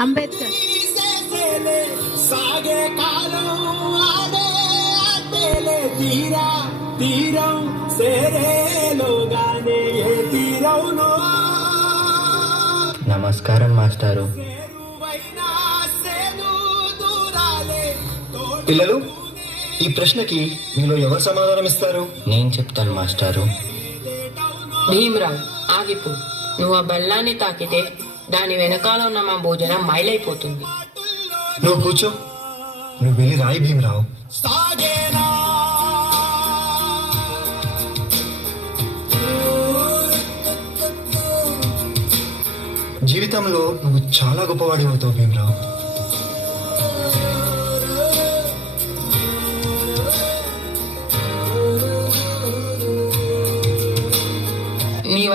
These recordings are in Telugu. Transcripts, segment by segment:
అంబేద్కర్. సాగే కాలం ఆడే ఆటేలే తీరా తీరం సేరేలోగానే ఏ తీరవునో. నమస్కారం మాస్టారు. పిల్లలు ఈ ప్రశ్నకి మీలో ఎవరు సమాధానం ఇస్తారు? నేను చెప్తాను మాస్టారు. భీమరావు ఆగిపో. నువ్వు ఆ బెల్లాన్ని తాకితే దాని వెనకాల ఉన్న మా భోజనం మైలైపోతుంది. నువ్వు కూర్చో. నువ్వు వెళ్ళి రాయి భీమరావు. సాగేనా? జీవితంలో నువ్వు చాలా గొప్పవాడి అవుతావు భీమరావు.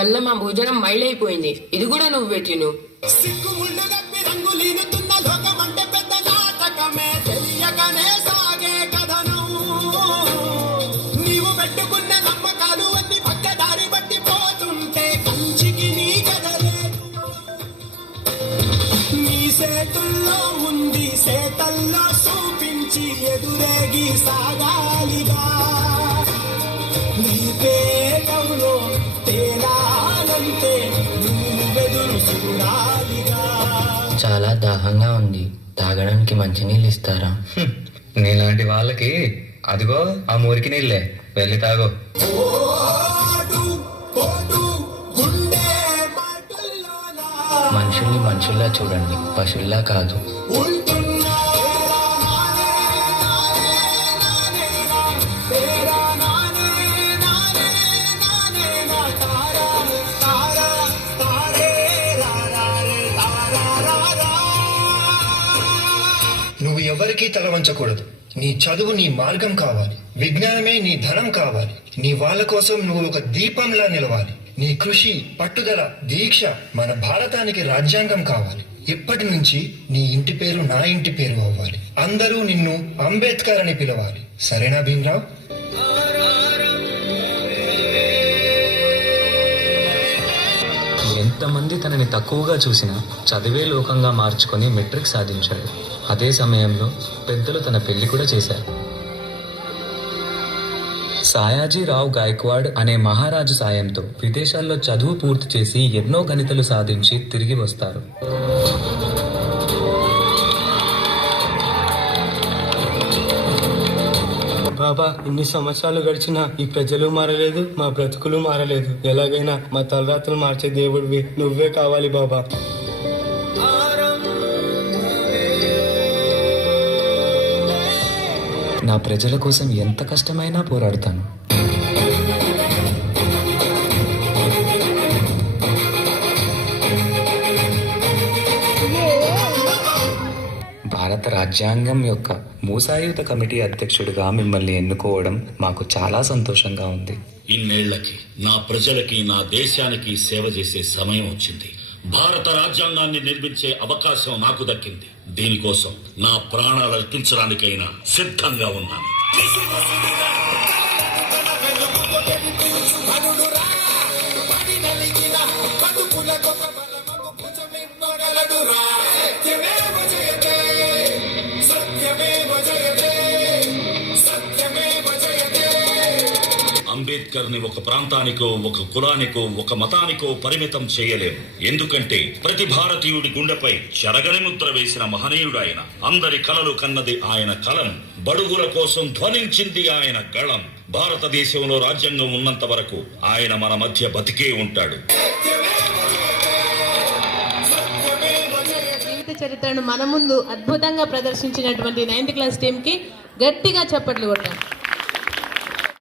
వల్ల మా భోజనం మైలైపోయింది. ఇది కూడా నువ్వు పెట్టిను. సిగ్గుముళ్ళు గప్పి రంగులీనుతున్న లోకమంటే పెద్ద నాటకమే. తెలియకనే సాగే చాలా దాహంగా ఉంది. తాగడానికి మంచినీళ్ళు ఇస్తారా. నీలాంటి వాళ్ళకి అదిగో ఆ మురికి నీళ్ళే. వెళ్ళి తాగో. మనుషుల్ని మనుషుల్లా చూడండి. పశువుల్లా కాదు. ఎవరికీ తలవంచకూడదు నీ చదువు నీ మార్గం కావాలి. విజ్ఞానమే నీ ధనం కావాలి. నీ వాళ్ళ కోసం నువ్వు ఒక దీపంలా నిలవాలి. నీ కృషి పట్టుదల దీక్ష మన భారతానికి రాజ్యాంగం కావాలి. ఇప్పటి నుంచి నీ ఇంటి పేరు నా ఇంటి పేరు అవ్వాలి. అందరూ నిన్ను అంబేద్కర్ అని పిలవాలి. సరేనా భీమరావు? కొంతమంది తనని తక్కువగా చూసిన చదివే లోకంగా మార్చుకొని మెట్రిక్ సాధించాడు. అదే సమయంలో పెద్దలు తన పెళ్ళి కూడా చేశారు. సాయాజీరావు గాయక్వాడ్ అనే మహారాజు సాయంతో విదేశాల్లో చదువు పూర్తి చేసి ఎన్నో గణితలు సాధించి తిరిగి వస్తారు. బాబా ఇన్ని సంవత్సరాలు గడిచినా ఈ ప్రజలు మారలేదు మా బ్రతుకులు మారలేదు. ఎలాగైనా మా తలరాత్రులు మార్చే దేవుడివి నువ్వే కావాలి బాబా. నా ప్రజల కోసం ఎంత కష్టమైనా పోరాడతాను. భారత రాజ్యాంగం యొక్క మూసాయుత కమిటీ అధ్యక్షుడిగా మిమ్మల్ని ఎన్నుకోవడం మాకు చాలా సంతోషంగా ఉంది. ఇన్నేళ్ళకి నా ప్రజలకి నా దేశానికి సేవ చేసే సమయం వచ్చింది. భారత రాజ్యాంగాన్ని నిర్మించే అవకాశం నాకు దక్కింది. దీనికోసం నా ప్రాణాలు అర్పించడానికైనా సిద్ధంగా ఉన్నాను. అంబేద్కర్ని ఒక ప్రాంతానికో ఒక కులానికో ఒక మతానికో పరిమితం చేయలేము. ఎందుకంటే ప్రతి భారతీయుడి గుండెపై చెరగని ముద్ర వేసిన మహనీయుడు ఆయన అందరి కలలు కన్నది ఆయన కలం బడుగుల కోసం ధ్వనించింది ఆయన గళం. భారతదేశంలో రాజ్యాంగం ఉన్నంత వరకు ఆయన మన మధ్య బతికే ఉంటాడు. జీవిత చరిత్రను మన ముందు అద్భుతంగా ప్రదర్శించినటువంటి నైన్త్ క్లాస్ టీమ్కి గట్టిగా చప్పట్లు కొట్టాం.